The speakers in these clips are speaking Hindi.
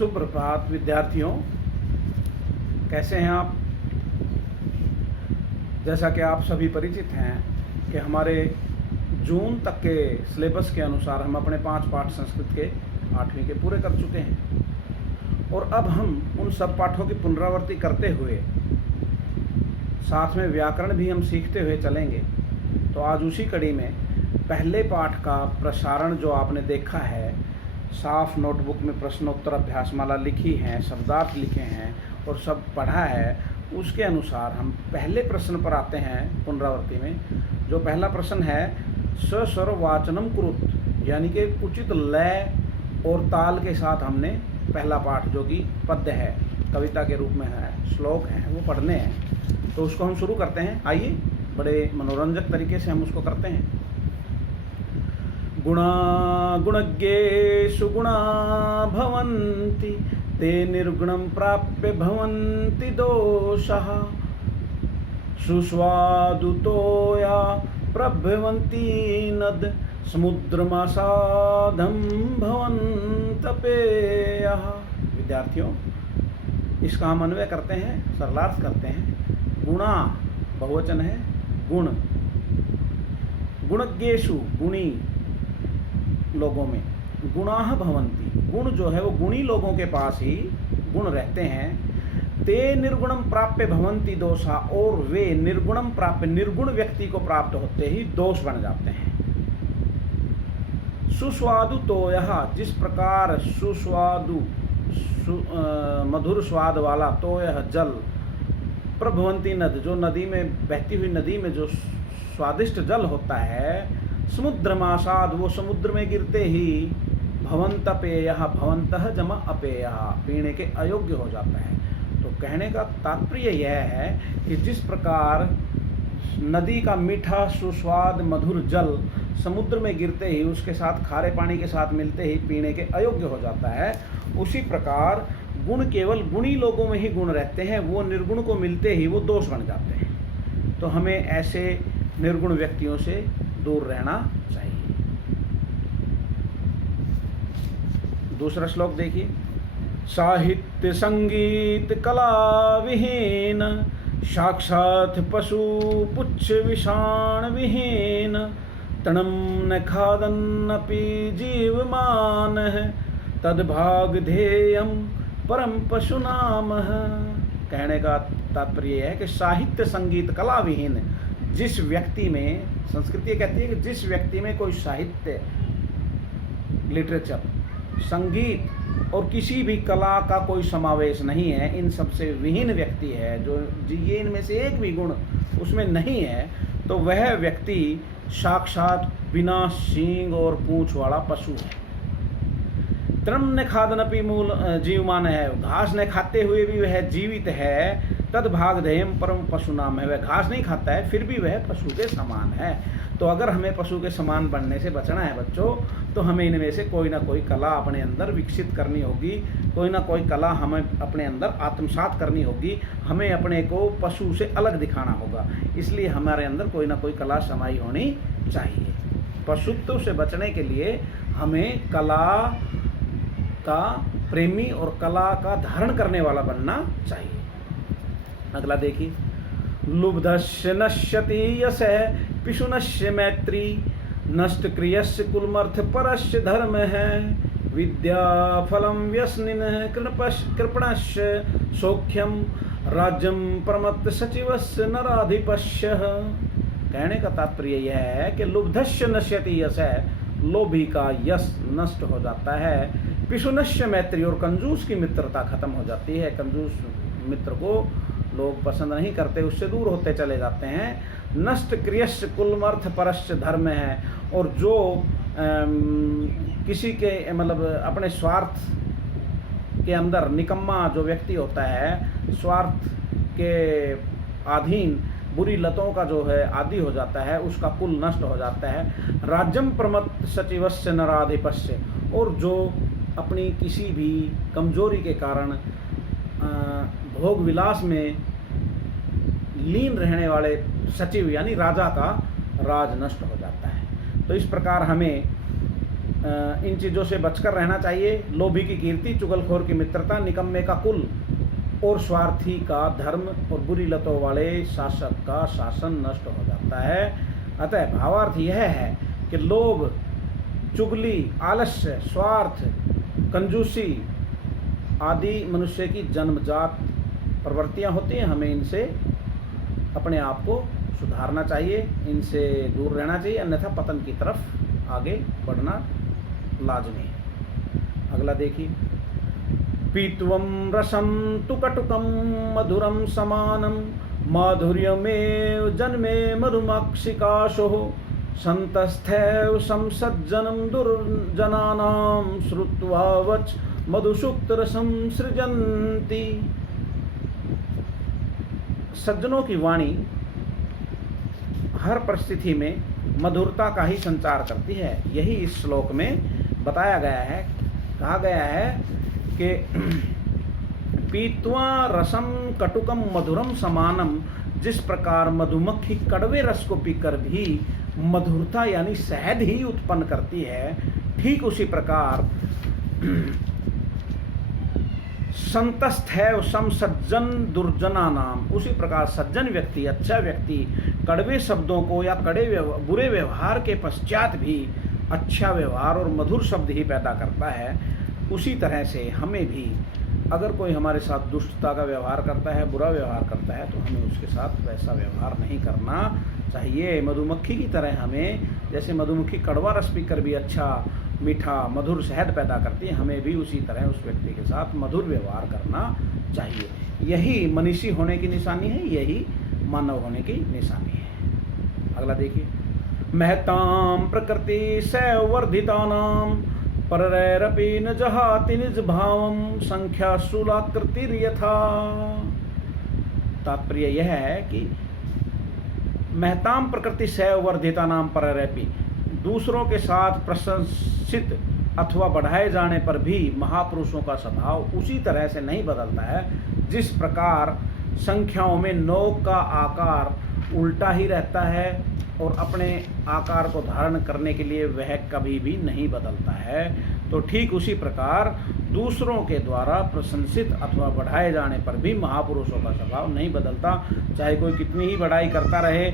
सुप्रभात विद्यार्थियों, कैसे हैं आप। जैसा कि आप सभी परिचित हैं कि हमारे जून तक के सिलेबस के अनुसार हम अपने 5 पाठ संस्कृत के 8वीं के पूरे कर चुके हैं और अब हम उन सब पाठों की पुनरावृत्ति करते हुए साथ में व्याकरण भी हम सीखते हुए चलेंगे। तो आज उसी कड़ी में पहले पाठ का प्रसारण जो आपने देखा है, साफ नोटबुक में प्रश्नोत्तर अभ्यासमाला लिखी है, शब्दार्थ लिखे हैं और सब पढ़ा है, उसके अनुसार हम पहले प्रश्न पर आते हैं पुनरावृत्ति में। जो पहला प्रश्न है सस्वर वाचनम कुरुत, यानी कि उचित लय और ताल के साथ हमने पहला पाठ जो कि पद्य है, कविता के रूप में है, श्लोक हैं, वो पढ़ने हैं। तो उसको हम शुरू करते हैं। आइए, बड़े मनोरंजक तरीके से हम उसको करते हैं। गुणा गुणज्ञेषु गुणा भवन्ति ते निर्गुणं प्राप्य भवन्ति दोषः सुस्वादुतोया प्रभवन्ति नद समुद्रमासाधं भवन्तपेयः। विद्यार्थियों, इसका हम अन्वय करते हैं, सरलार्थ करते हैं। गुणा बहुवचन है, गुण, गुणज्ञेषु गुणी लोगों में, गुणाः भवन्ति, गुण जो है वो गुणी लोगों के पास ही गुण रहते हैं। ते निर्गुणम प्राप्य भवन्ति दोषा, और वे निर्गुणम प्राप्य निर्गुण व्यक्ति को प्राप्त होते ही दोष बन जाते हैं। सुस्वादु तो यह, जिस प्रकार सुस्वादु मधुर स्वाद वाला, तो यह जल, प्रभवंती नद, जो नदी में बहती हुई नदी में जो स्वादिष्ट जल होता है, समुद्रमासाद, वो समुद्र में गिरते ही भवंत पेयः, भवंतः जमा अपेयः, पीने के अयोग्य हो जाता है। तो कहने का तात्पर्य यह है कि जिस प्रकार नदी का मीठा सुस्वाद मधुर जल समुद्र में गिरते ही, उसके साथ खारे पानी के साथ मिलते ही पीने के अयोग्य हो जाता है, उसी प्रकार गुण केवल गुणी लोगों में ही गुण रहते हैं, वो निर्गुण को मिलते ही वो दोष बन जाते हैं। तो हमें ऐसे निर्गुण व्यक्तियों से दूर रहना चाहिए। दूसरा श्लोक देखिए। साहित्य संगीत कला विहीन, साक्षात पशु पुच्छ विषाण विहीन, तणम न खादन्नपि जीवमान, तद्भाग ध्येयम परम पशु नाम। कहने का तात्पर्य है कि साहित्य संगीत कला विहीन, जिस व्यक्ति में, संस्कृति कहती है कि जिस व्यक्ति में कोई साहित्य, लिटरेचर, संगीत और किसी भी कला का कोई समावेश नहीं है, इन सबसे विहीन व्यक्ति है, जो ये इनमें से एक भी गुण उसमें नहीं है, तो वह व्यक्ति साक्षात बिना सींग और पूंछ वाला पशु है। तृण न खादनपि मूल जीवमान है, घास न खाते हुए भी वह जीवित है। तद्भाग ध्येयम परम पशु नाम है, वह घास नहीं खाता है फिर भी वह पशु के समान है। तो अगर हमें पशु के समान बनने से बचना है बच्चों, तो हमें इनमें से कोई ना कोई कला अपने अंदर विकसित करनी होगी, कोई ना कोई कला हमें अपने अंदर आत्मसात करनी होगी, हमें अपने को पशु से अलग दिखाना होगा। इसलिए हमारे अंदर कोई ना कोई कला समाई होनी चाहिए। पशुत्व से बचने के लिए हमें कला का प्रेमी और कला का धारण करने वाला बनना चाहिए। अगला देखिए। लुब्धस्य नश्यति यशः पिशुनस्य मैत्री, नष्ट क्रियस्य कुलमर्थ परस्य धर्म है, विद्या फलम व्यसनिनः कृपणस्य सौख्यम, राज्यम परमत्त सचिवस्य नराधिपस्य। कहने का तात्पर्य यह है कि लुब्धस्य नश्यति यशः, लोभी का यश नष्ट हो जाता है, पिशुनस्य मैत्री, और कंजूस की मित्रता खत्म हो जाती है। कंजूस मित्र को लोग पसंद नहीं करते, उससे दूर होते चले जाते हैं। नष्ट क्रियस्य कुलमर्थ परस्य धर्म है, और जो किसी के मतलब अपने स्वार्थ के अंदर निकम्मा जो व्यक्ति होता है, स्वार्थ के अधीन बुरी लतों का जो है आदि हो जाता है, उसका कुल नष्ट हो जाता है। राज्यम प्रमत्त सचिवस्य नराधिपस्य, और जो अपनी किसी भी कमजोरी के कारण भोग विलास में लीन रहने वाले सचिव यानी राजा का राज नष्ट हो जाता है। तो इस प्रकार हमें इन चीज़ों से बचकर रहना चाहिए। लोभी की कीर्ति, चुगलखोर की मित्रता, निकम्मे का कुल और स्वार्थी का धर्म और बुरी लतों वाले शासक का शासन नष्ट हो जाता है। अतः भावार्थ यह है कि लोभ, चुगली, आलस्य, स्वार्थ, कंजूसी आदि मनुष्य की जन्मजात प्रवृत्तियां होती हैं। हमें इनसे अपने आप को सुधारना चाहिए, इनसे दूर रहना चाहिए, अन्यथा पतन की तरफ आगे बढ़ना लाजमी है। अगला देखिए, पीत्वं रसं तु कटुकं मधुरं समानं माधुर्यमेव जन्मे मधुमक्षिकाशोः संतस्थैव संसज्जनं दुर्जनानां श्रुत्वा वच मधुसूक्तरसं सृजन्ति। सज्जनों की वाणी हर परिस्थिति में मधुरता का ही संचार करती है। यही इस श्लोक में बताया गया है। कहा गया है कि पीत्वा रसम कटुकम मधुरम समानम, जिस प्रकार मधुमक्खी कड़वे रस को पीकर भी मधुरता यानी शहद ही उत्पन्न करती है, ठीक उसी प्रकार संतस्थैव सम सज्जन दुर्जना नाम, उसी प्रकार सज्जन व्यक्ति, अच्छा व्यक्ति कड़वे शब्दों को या बुरे व्यवहार के पश्चात भी अच्छा व्यवहार और मधुर शब्द ही पैदा करता है। उसी तरह से हमें भी अगर कोई हमारे साथ दुष्टता का व्यवहार करता है, बुरा व्यवहार करता है, तो हमें उसके साथ वैसा व्यवहार नहीं करना चाहिए। मधुमक्खी की तरह हमें, जैसे मधुमक्खी कड़वा रस पीकर भी अच्छा मीठा मधुर शहद पैदा करती है, हमें भी उसी तरह उस व्यक्ति के साथ मधुर व्यवहार करना चाहिए। यही मनीषी होने की निशानी है, यही मानव होने की निशानी है। अगला देखिए, महतां प्रकृति सैवर्धितानां पररैरपि न जहाति निज भावं संख्या शूलाकृतिर्यथा। तात्पर्य यह है कि महतां प्रकृति सैवर्धितानां पररैपि, दूसरों के साथ प्रशंसित अथवा बढ़ाए जाने पर भी महापुरुषों का स्वभाव उसी तरह से नहीं बदलता है जिस प्रकार संख्याओं में नोक का आकार उल्टा ही रहता है और अपने आकार को धारण करने के लिए वह कभी भी नहीं बदलता है। तो ठीक उसी प्रकार दूसरों के द्वारा प्रशंसित अथवा बढ़ाए जाने पर भी महापुरुषों का स्वभाव नहीं बदलता। चाहे कोई कितनी ही बढ़ाई करता रहे,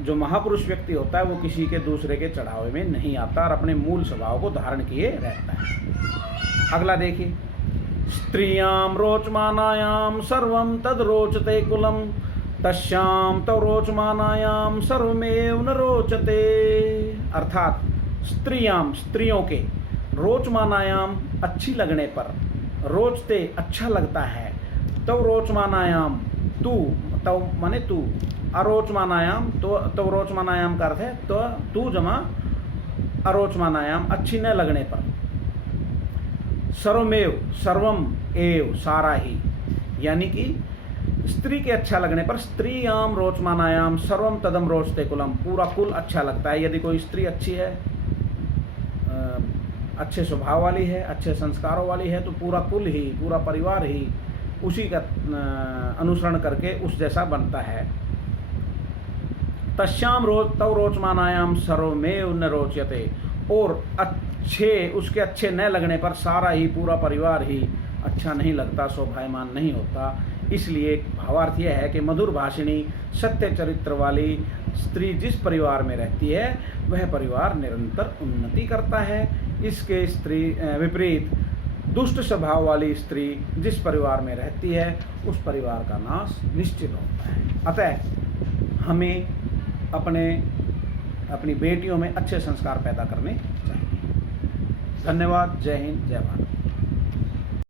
जो महापुरुष व्यक्ति होता है वो किसी के दूसरे के चढ़ावे में नहीं आता और अपने मूल स्वभाव को धारण किए रहता है। अगला देखिए, स्त्रियां रोचमानायां सर्वं तद रोचते कुलम तस्यां तव रोचमानायां सर्वमेव न रोचते। अर्थात स्त्रियां, स्त्रियों के, रोचमानायाम अच्छी लगने पर, रोचते अच्छा लगता है, तव रोचमानायाम तू, तव माने तू, अरोचमानायाम तो तव रोचमानायाम का अर्थ है तो तू जमा अरोचमानायाम अच्छी न लगने पर, सर्वमेव सर्वम एव सारा ही, यानी कि स्त्री के अच्छा लगने पर स्त्रियाम रोचमानायाम सर्वम तदम रोचते कुलम, पूरा कुल अच्छा लगता है। यदि कोई स्त्री अच्छी है, अच्छे स्वभाव वाली है, अच्छे संस्कारों वाली है, तो पूरा कुल ही, पूरा परिवार ही उसी का अनुसरण करके उस जैसा बनता है। तस्याम तव रोचमानायाम सर्वमेव न रोचते, और अच्छे, उसके अच्छे न लगने पर सारा ही, पूरा परिवार ही अच्छा नहीं लगता, शोभायमान नहीं होता। इसलिए भावार्थ यह है कि मधुर भाषिणी, सत्य चरित्र वाली स्त्री जिस परिवार में रहती है वह परिवार निरंतर उन्नति करता है। इसके विपरीत दुष्ट स्वभाव वाली स्त्री जिस परिवार में रहती है उस परिवार का नाश निश्चित होता है। अतः हमें अपनी बेटियों में अच्छे संस्कार पैदा करने चाहिए। धन्यवाद। जय हिंद, जय भारत।